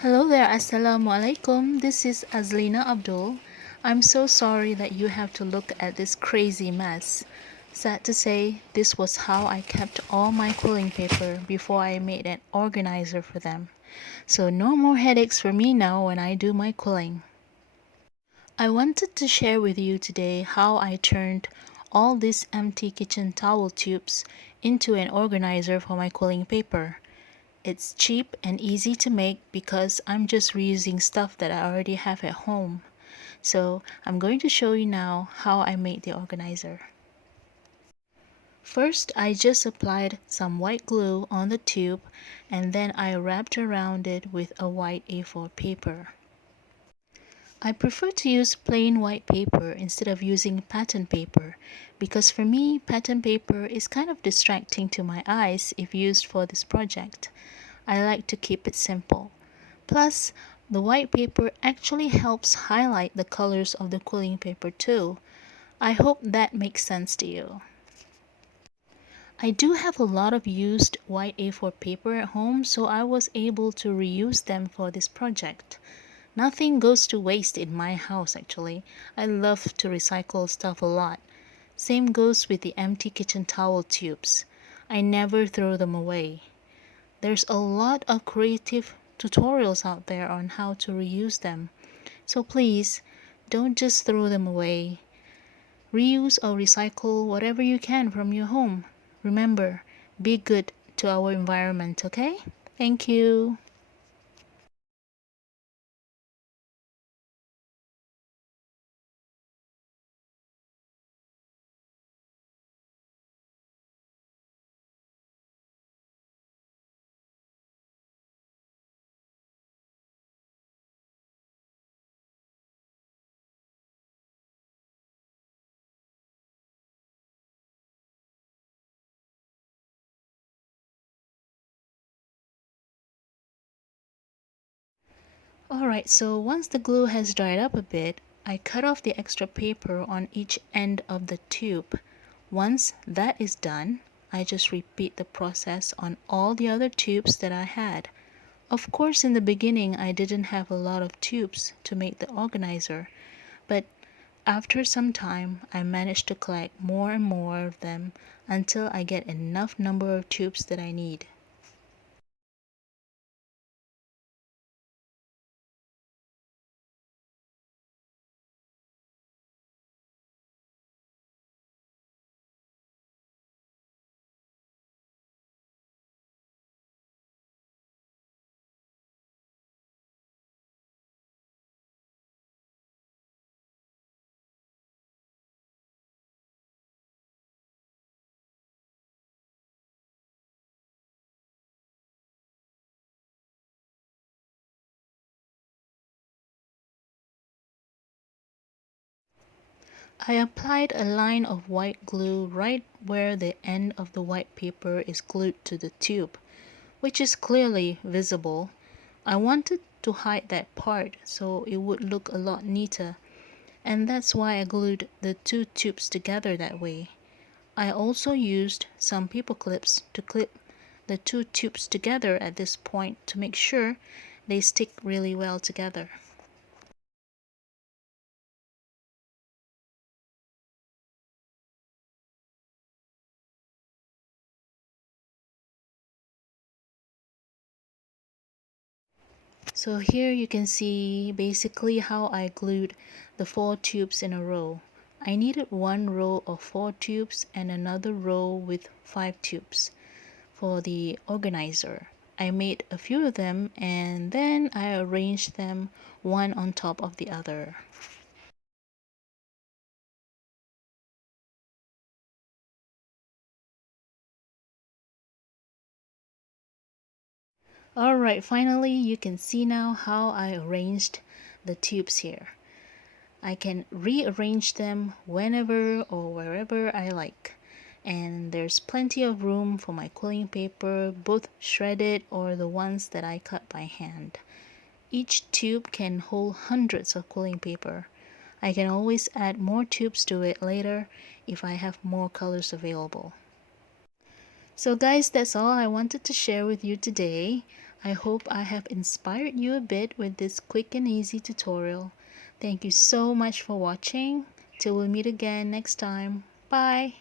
Hello there, Assalamu alaikum. This is Azlina Abdul. I'm so sorry that you have to look at this crazy mess. Sad to say, this was how I kept all my quilling paper before I made an organizer for them. So, no more headaches for me now when I do my quilling. I wanted to share with you today how I turned all these empty kitchen towel tubes into an organizer for my quilling paper. It's cheap and easy to make because I'm just reusing stuff that I already have at home. So I'm going to show you now how I made the organizer. First, I just applied some white glue on the tube and then I wrapped around it with a white A4 paper. I prefer to use plain white paper instead of using pattern paper because for me, pattern paper is kind of distracting to my eyes if used for this project. I like to keep it simple. Plus, the white paper actually helps highlight the colors of the quilling paper too. I hope that makes sense to you. I do have a lot of used white A4 paper at home, so I was able to reuse them for this project. Nothing goes to waste in my house actually. I love to recycle stuff a lot. Same goes with the empty kitchen towel tubes. I never throw them away. There's a lot of creative tutorials out there on how to reuse them. So please, don't just throw them away. Reuse or recycle whatever you can from your home. Remember, be good to our environment, okay? Thank you. Alright, so once the glue has dried up a bit, I cut off the extra paper on each end of the tube. Once that is done, I just repeat the process on all the other tubes that I had. Of course, in the beginning, I didn't have a lot of tubes to make the organizer, but after some time, I managed to collect more and more of them until I get enough number of tubes that I need. I applied a line of white glue right where the end of the white paper is glued to the tube, which is clearly visible. I wanted to hide that part so it would look a lot neater, and that's why I glued the two tubes together that way. I also used some paper clips to clip the two tubes together at this point to make sure they stick really well together. So here you can see basically how I glued the four tubes in a row. I needed one row of four tubes and another row with five tubes for the organizer. I made a few of them and then I arranged them one on top of the other. Alright, finally you can see now how I arranged the tubes here. I can rearrange them whenever or wherever I like. And there's plenty of room for my quilling paper, both shredded or the ones that I cut by hand. Each tube can hold hundreds of quilling paper. I can always add more tubes to it later if I have more colors available. So guys, that's all I wanted to share with you today. I hope I have inspired you a bit with this quick and easy tutorial. Thank you so much for watching. Till we meet again next time. Bye!